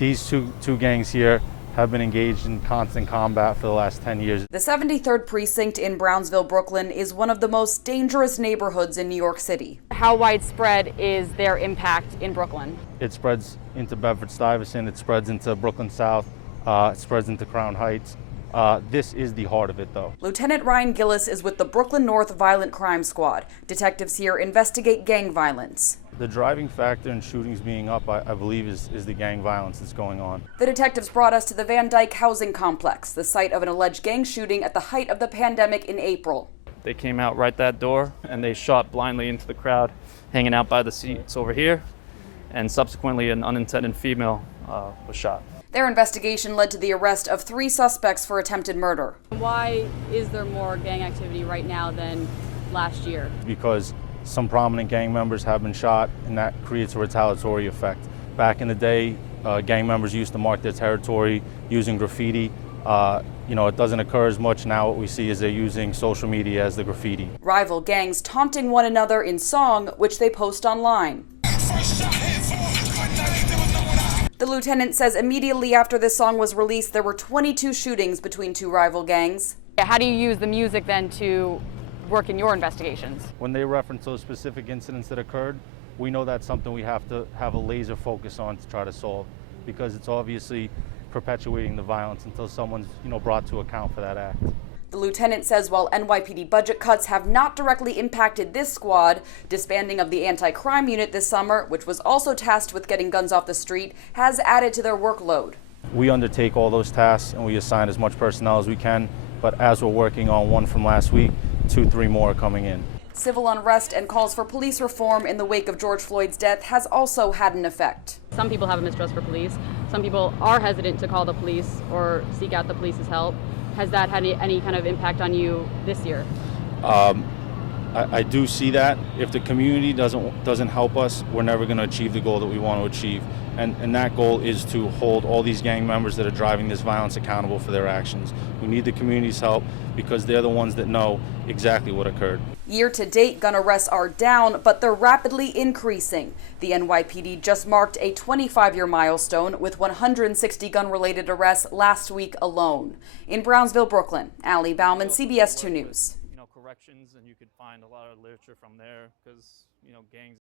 These two gangs here have been engaged in constant combat for the last 10 years. The 73rd Precinct in Brownsville, Brooklyn is one of the most dangerous neighborhoods in New York City. How widespread is their impact in Brooklyn? It spreads into Bedford-Stuyvesant, it spreads into Brooklyn South, it spreads into Crown Heights. This is the heart of it, though. Lieutenant Ryan Gillis is with the Brooklyn North Violent Crime Squad. Detectives here investigate gang violence. The driving factor in shootings being up, I believe, is the gang violence that's going on. The detectives brought us to the Van Dyke housing complex, the site of an alleged gang shooting at the height of the pandemic in April. They came out right that door and they shot blindly into the crowd hanging out by the seats over here, and subsequently an unintended female was shot. Their investigation led to the arrest of 3 suspects for attempted murder. Why is there more gang activity right now than last year? Because some prominent gang members have been shot, and that creates a retaliatory effect. Back in the day, gang members used to mark their territory using graffiti. It doesn't occur as much now. What we see is they're using social media as the graffiti. Rival gangs taunting one another in song, which they post online. The lieutenant says immediately after this song was released, there were 22 shootings between 2 rival gangs. How do you use the music then to work in your investigations? When they reference those specific incidents that occurred, we know that's something we have to have a laser focus on to try to solve, because it's obviously perpetuating the violence until someone's brought to account for that act. The lieutenant says while NYPD budget cuts have not directly impacted this squad, disbanding of the anti-crime unit this summer, which was also tasked with getting guns off the street, has added to their workload. We undertake all those tasks and we assign as much personnel as we can, but as we're working on one from last week, 2-3 more are coming in. Civil unrest and calls for police reform in the wake of George Floyd's death has also had an effect. Some people have a mistrust for police. Some people are hesitant to call the police or seek out the police's help. Has that had any kind of impact on you this year? I do see that. If the community doesn't help us, we're never going to achieve the goal that we want to achieve. And that goal is to hold all these gang members that are driving this violence accountable for their actions. We need the community's help because they're the ones that know exactly what occurred. Year to date, gun arrests are down, but they're rapidly increasing. The NYPD just marked a 25-year milestone with 160 gun-related arrests last week alone. In Brownsville, Brooklyn, Allie Bauman, CBS2 News. Corrections, and you could find a lot of literature from there because gangs